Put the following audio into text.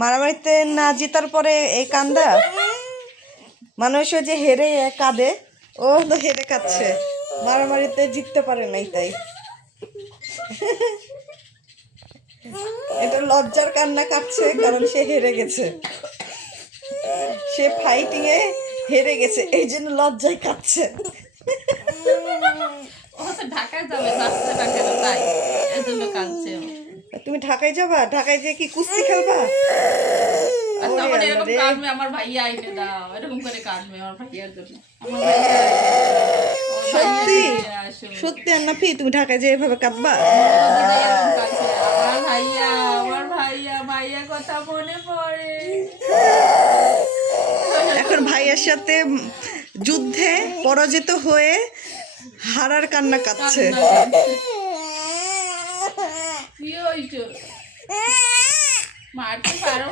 মারামারিতে না জেতার পরে এই কান্দা মানুষ যে হেরে কাঁদে, ও তো হেরে কাঁদছে, মারামারিতে জিততে পারে নাই তাই। এটা লজ্জার কান্না কাঁদছে, কারণ সে হেরে গেছে, সে ফাইটিং এ হেরে গেছে, এই জন্য লজ্জায় কাঁদছে। ঢাকায় যাবে, তাই এজন্য কাঁদছে। তুমি ঢাকায় যাবা? ঢাকায় যেয়ে কি কুস্তি খেলবা? তখন এরকম কাঁদবে, আমার ভাইয়া আইনে দাও, এরকম করে কাঁদবে আমার ভাইয়ার জন্য। আমার ভাইয়া সত্যি সত্যি আন্নাফি, তুমি ঢাকায় যেয়ে এভাবে কাঁদবা? আমার ভাইয়া, আমার ভাইয়া, ভাইয়া কথা মনে পড়ে। এখন ভাইয়ের সাথে যুদ্ধে পরাজিত হয়ে হারার কান্না কাঁদছে। কি হইছো? মারতে পারো